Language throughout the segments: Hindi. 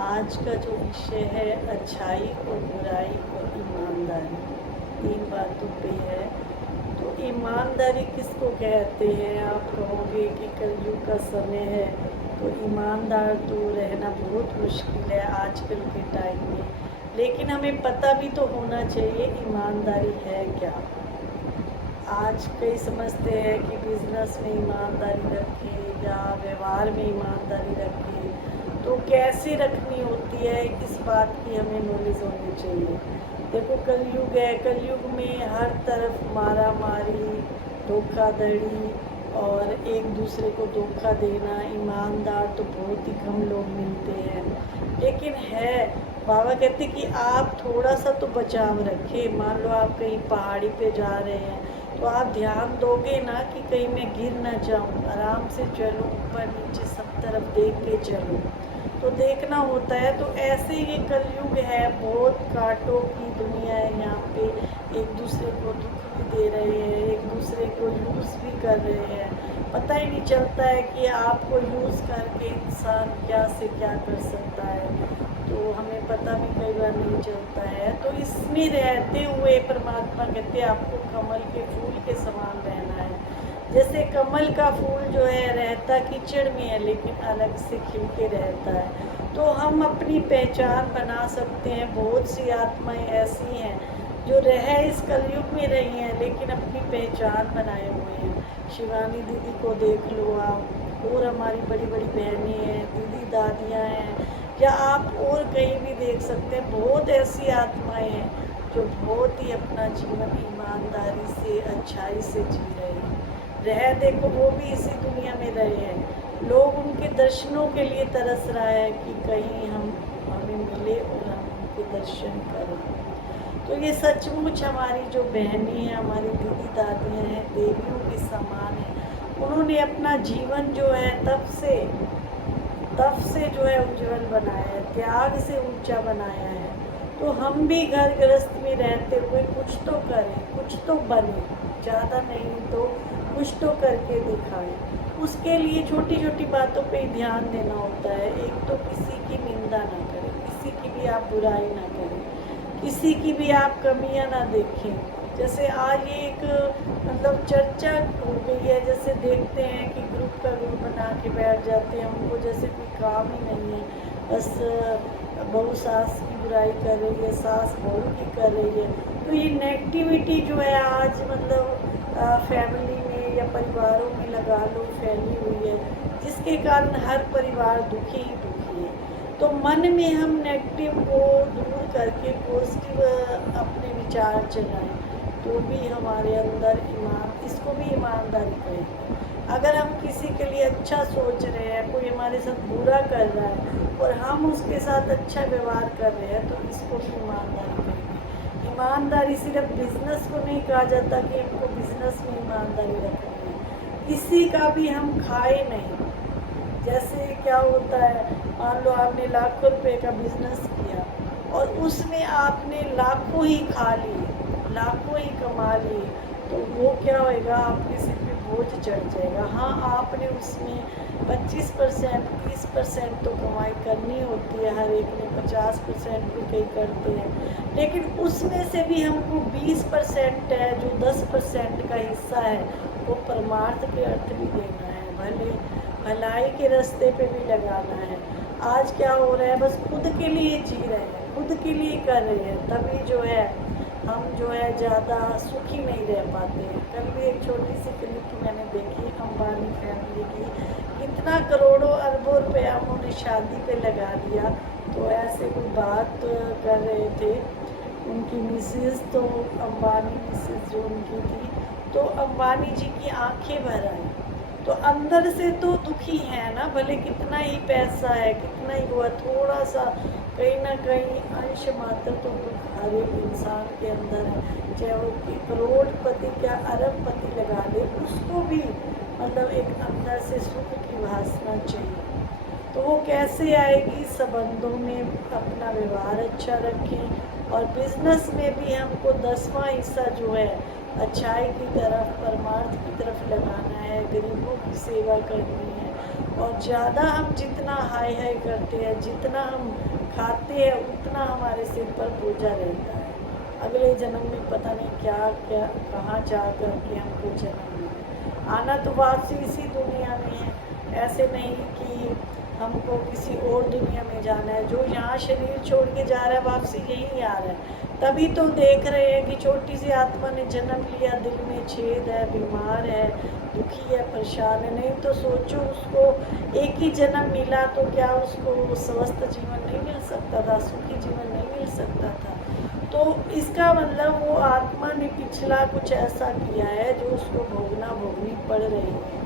आज का जो विषय है अच्छाई और बुराई और ईमानदारी, 3 बातों पे है। तो ईमानदारी किसको कहते हैं? आप कहोगे कि कलयुग का समय है तो ईमानदार तो रहना बहुत मुश्किल है आजकल के टाइम में, लेकिन हमें पता भी तो होना चाहिए ईमानदारी है क्या। आज कई समझते हैं कि बिजनेस में ईमानदारी रखें या व्यवहार में ईमानदारी रखें, तो कैसे रखनी होती है इस बात की हमें नॉलेज होनी चाहिए। देखो कलयुग है, कलयुग में हर तरफ मारा मारी, धोखाधड़ी और एक दूसरे को धोखा देना, ईमानदार तो बहुत ही कम लोग मिलते हैं। लेकिन है, बाबा कहते कि आप थोड़ा सा तो बचाव रखें। मान लो आप कहीं पहाड़ी पे जा रहे हैं तो आप ध्यान दोगे ना कि कहीं मैं गिर ना जाऊं, आराम से चलो, ऊपर नीचे सब तरफ देख के चलो, तो देखना होता है। तो ऐसे ये कलयुग है, बहुत कांटों की दुनिया है यहाँ पे। एक दूसरे को दुख भी दे रहे हैं, एक दूसरे को यूज़ भी कर रहे हैं। पता ही नहीं चलता है कि आपको यूज़ करके इंसान क्या से क्या कर सकता है, तो हमें पता भी कई बार नहीं चलता है। तो इसमें रहते हुए परमात्मा कहते हैं आपको कमल के फूल के समान रहना है। जैसे कमल का फूल जो है रहता कीचड़ में है लेकिन अलग से खिल के रहता है। तो हम अपनी पहचान बना सकते हैं। बहुत सी आत्माएं ऐसी हैं जो रह इस कलयुग में रही हैं लेकिन अपनी पहचान बनाए हुए हैं। शिवानी दीदी को देख लो आप, और हमारी बड़ी बड़ी बहनें हैं, दीदी दादियाँ हैं, या आप और कहीं भी देख सकते हैं। बहुत ऐसी आत्माएं हैं जो बहुत ही अपना जीवन ईमानदारी से, अच्छाई से जी रहे हैं। रह देखो वो भी इसी दुनिया में रहे हैं। लोग उनके दर्शनों के लिए तरस रहा है कि कहीं हम हमें मिले और हम उनके दर्शन करें। तो ये सचमुच हमारी जो बहनें हैं, हमारी दीदी दादियाँ हैं, देवियों के समान हैं। उन्होंने अपना जीवन जो है तप से जो है उज्जवल बनाया है, त्याग से ऊंचा बनाया है। तो हम भी घर गृहस्थ में रहते हुए कुछ तो करें, कुछ तो बने, ज़्यादा नहीं तो कुछ तो करके दिखाएं। उसके लिए छोटी छोटी बातों पे ध्यान देना होता है। एक तो किसी की निंदा ना करें, किसी की भी आप बुराई ना करें, किसी की भी आप कमियां ना देखें। जैसे आज ये एक मतलब चर्चा हो गई है, जैसे देखते हैं कि ग्रुप का ग्रुप बना के बैठ जाते हैं, उनको जैसे कोई काम ही नहीं है, बस बहू सास की बुराई कर रही है, सास बहू की कर रही है। तो ये नेगेटिविटी जो है आज मतलब फैमिली में या परिवारों में लगा लो फैली हुई है, जिसके कारण हर परिवार दुखी ही दुखी है। तो मन में हम नेगेटिव को दूर करके पॉजिटिव अपने विचार चलाएं, तो भी हमारे अंदर इसको भी ईमानदारी कहेंगे। अगर हम किसी के लिए अच्छा सोच रहे हैं, कोई हमारे साथ बुरा कर रहा है और हम उसके साथ अच्छा व्यवहार कर रहे हैं, तो इसको भी ईमानदारी कहेंगे। ईमानदारी सिर्फ बिजनेस को नहीं कहा जाता कि हमको बिजनेस में ईमानदारी रखनी है, किसी का भी हम खाए नहीं। जैसे क्या होता है, मान लो आपने लाखों रुपए का बिजनेस किया और उसमें आपने लाखों ही खा लिए, लाखों ही कमा लिए, तो वो क्या होएगा, आपके सिर पे बोझ चढ़ जाएगा। हाँ, आपने उसमें 25% 30% तो कमाई करनी होती है, हर एक ने 50% भी कई करते हैं, लेकिन उसमें से भी हमको 20% है जो 10% का हिस्सा है, वो परमार्थ के अर्थ भी देना है, भले भलाई के रास्ते पे भी लगाना है। आज क्या हो रहा है, बस खुद के लिए जी रहे हैं, खुद के लिए कर रहे हैं, तभी जो है हम जो है ज़्यादा सुखी नहीं रह पाते हैं। कल भी एक छोटी सी क्लिप मैंने देखी अंबानी फैमिली की, कितना करोड़ों अरबों रुपया उन्होंने शादी पे लगा दिया। तो ऐसे कोई बात कर रहे थे उनकी मिसेज, तो अंबानी मिसेज जो उनकी थी, तो अंबानी जी की आंखें भर आई। तो अंदर से तो दुखी है ना, भले कितना ही पैसा है, कितना ही हुआ, थोड़ा सा कहीं ना कहीं अंश मात्र तो दुख हर एक इंसान के अंदर है। चाहे वो करोड़पति क्या अरबपति लगा ले, उसको भी मतलब एक अंदर से सुख की वासना चाहिए। तो वो कैसे आएगी? संबंधों में अपना व्यवहार अच्छा रखें, और बिजनेस में भी हमको 10वां हिस्सा जो है अच्छाई की तरफ, परमार्थ की तरफ लगाना है, गरीबों की सेवा करनी है, और ज़्यादा हम जितना हाई हाई करते हैं, जितना हम खाते हैं, उतना हमारे सिर पर बोझा रहता है। अगले जन्म में पता नहीं क्या क्या कहाँ जा कर के हमको जन्म मिले। आना तो वापसी इसी दुनिया में है, ऐसे नहीं कि हमको किसी और दुनिया में जाना है। जो यहाँ शरीर छोड़ के जा रहा है वापसी यहीं आ रहा है। तभी तो देख रहे हैं कि छोटी सी आत्मा ने जन्म लिया, दिल में छेद है, बीमार है, दुखी है, परेशान है। नहीं तो सोचो उसको एक ही जन्म मिला तो क्या उसको स्वस्थ जीवन नहीं मिल सकता था, सुखी जीवन नहीं मिल सकता था। तो इसका मतलब वो आत्मा ने पिछला कुछ ऐसा किया है जो उसको भोगनी पड़ रही है।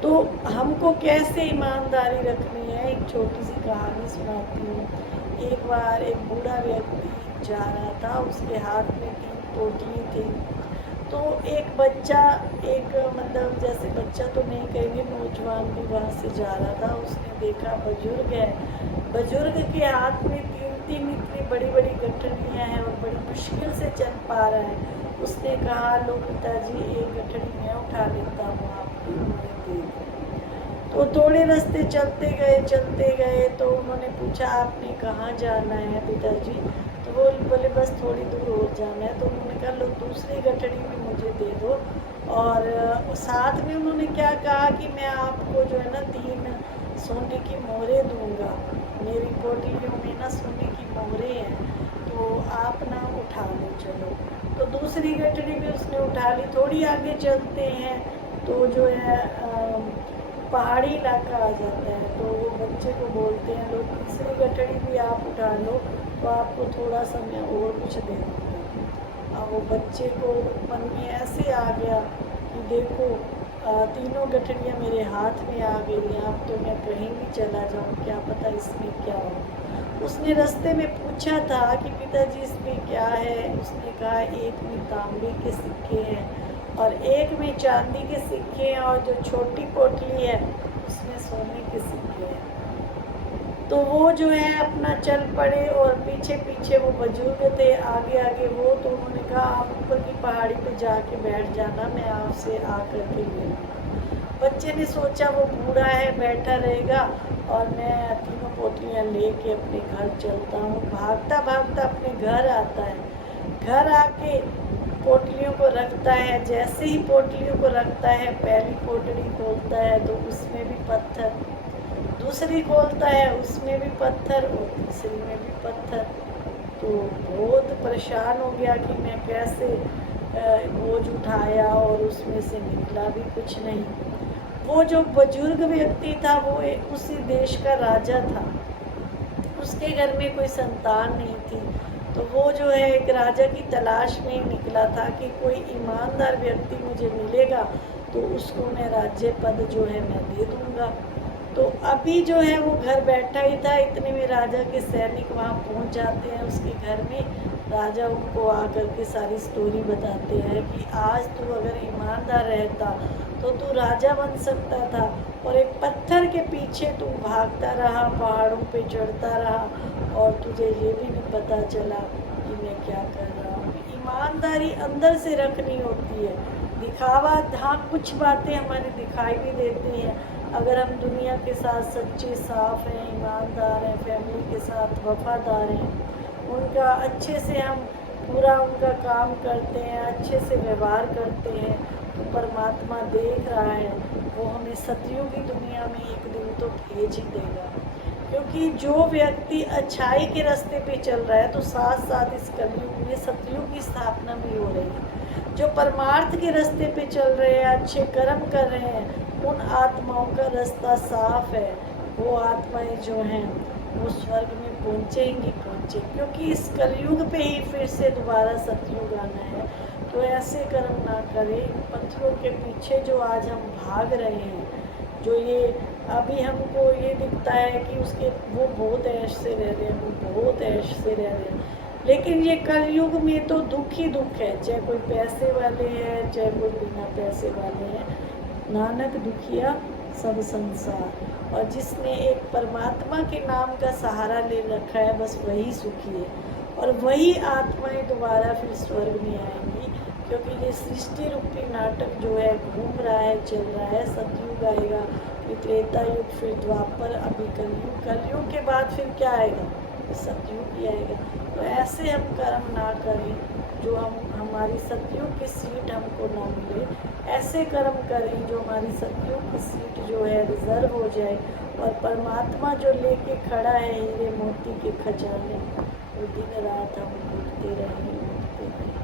तो हमको कैसे ईमानदारी रखनी है, एक छोटी सी कहानी सुनाती हूँ। एक बार एक बूढ़ा व्यक्ति जा रहा था, उसके हाथ में 3 पोटली थी। तो एक बच्चा, एक मतलब जैसे बच्चा तो नहीं कहेंगे, नौजवान भी वहाँ से जा रहा था। उसने देखा बुजुर्ग है, बुजुर्ग के हाथ में 3 इतनी बड़ी बड़ी गठरियाँ हैं और बड़ी मुश्किल से चल पा रहा है। उसने कहा, लो पिताजी एक गठरी मैं उठा लेता हूँ, आपकी उम्र दे दो। तो थोड़े रास्ते चलते गए तो उन्होंने पूछा, आपने कहाँ जाना है पिताजी? तो वो बोले, बस थोड़ी दूर और जाना है। तो उन्होंने कहा, लो दूसरी गठरी भी मुझे दे दो। और साथ में उन्होंने क्या कहा कि मैं आपको जो है ना 3 सोने की मोहरें दूंगा, मेरी पोटलियों में ना सोने की मोहरें हैं, तो आप ना उठा लो चलो। तो दूसरी गठरी भी उसने उठा ली। थोड़ी आगे चलते हैं तो जो है पहाड़ी इलाका आ जाता है। तो वो बच्चे को बोलते हैं, लो तीसरी गठरी भी आप उठा लो, तो आपको थोड़ा सा मैं और कुछ दे दूँगा। अब वो बच्चे को मन में ऐसे आ गया कि देखो, तीनों गठरियाँ मेरे हाथ में आ गई, अब तो मैं कहीं भी चला जाऊँ, क्या पता इसमें क्या हो। उसने रास्ते में पूछा था कि पिताजी इसमें क्या है? उसने कहा, एक में तांबे के सिक्के हैं और एक में चांदी के सिक्के हैं, और जो छोटी पोटली है उसमें सोने के सिक्के हैं। तो वो जो है अपना चल पड़े और पीछे पीछे वो बुजुर्ग थे, आगे आगे वो। तो उन्होंने कहा, आप ऊपर की पहाड़ी पे जाके बैठ जाना, मैं आपसे आकर के ले लूँगा। बच्चे ने सोचा वो बूढ़ा है, बैठा रहेगा और मैं तीनों पोटलियाँ लेके अपने घर चलता हूँ। भागता भागता अपने घर आता है। घर आके पोटलियों को रखता है। जैसे ही पोटलियों को रखता है, पहली पोटली खोलता है तो उसमें भी पत्थर, दूसरी खोलता है उसमें भी पत्थर और तीसरी में भी पत्थर। तो बहुत परेशान हो गया कि मैं कैसे बोझ उठाया और उसमें से निकला भी कुछ नहीं। वो जो बुजुर्ग व्यक्ति था वो उसी देश का राजा था, उसके घर में कोई संतान नहीं थी। तो वो जो है एक राजा की तलाश में निकला था कि कोई ईमानदार व्यक्ति मुझे मिलेगा तो उसको मैं राज्य पद जो है मैं दे दूँगा। तो अभी जो है वो घर बैठा ही था, इतने में राजा के सैनिक वहाँ पहुँच जाते हैं उसके घर में। राजा उनको आकर के सारी स्टोरी बताते हैं कि आज तू अगर ईमानदार रहता तो तू राजा बन सकता था, और एक पत्थर के पीछे तू भागता रहा, पहाड़ों पे चढ़ता रहा और तुझे ये भी नहीं पता चला कि मैं क्या कर रहा हूँ। ईमानदारी अंदर से रखनी होती है। दिखावा, हाँ कुछ बातें हमारी दिखाई भी देती हैं। अगर हम दुनिया के साथ सच्चे, साफ हैं, ईमानदार हैं, फैमिली के साथ वफादार हैं, उनका अच्छे से हम पूरा उनका काम करते हैं, अच्छे से व्यवहार करते हैं, तो परमात्मा देख रहा है, वो हमें सतयुग की दुनिया में एक दिन तो भेज ही देगा। क्योंकि जो व्यक्ति अच्छाई के रास्ते पे चल रहा है तो साथ साथ इस कलयुग में सतयुग की स्थापना भी हो रही है। जो परमार्थ के रास्ते पे चल रहे हैं, अच्छे कर्म कर रहे हैं, उन आत्माओं का रास्ता साफ है। वो आत्माएं जो हैं वो स्वर्ग में पहुँचेंगी। क्योंकि इस कलयुग पे ही फिर से दोबारा सतयुग आना है। तो ऐसे कर्म ना करें। पत्थरों के पीछे जो आज हम भाग रहे हैं, जो ये अभी हमको ये दिखता है कि उसके वो बहुत ऐश से रह रहे हैं, वो बहुत ऐश से रह रहे हैं, लेकिन ये कलयुग में तो दुख ही दुख है। चाहे कोई पैसे वाले हैं, चाहे कोई बिना पैसे वाले हैं, नानक दुखिया सब संसार। और जिसने एक परमात्मा के नाम का सहारा ले रखा है, बस वही सुखी है। और वही आत्माएं दोबारा फिर स्वर्ग में आएंगी। क्योंकि ये सृष्टि रूपी नाटक जो है घूम रहा है, चल रहा है। सतयुग आएगा फिर त्रेता युग, फिर द्वापर, अभी कलयुग। कलयुग के बाद फिर क्या आएगा? सतयुग ही आएगा। तो ऐसे हम कर्म ना करें जो हमारी सतयुग की सीट हमको ना मिले। ऐसे कर्म करें जो हमारी सतयुग की सीट जो है रिजर्व हो जाए, और परमात्मा जो लेके खड़ा है हीरे मोती के खजाने, वो दिन रात हम लूटते रहें, लूटते रहें।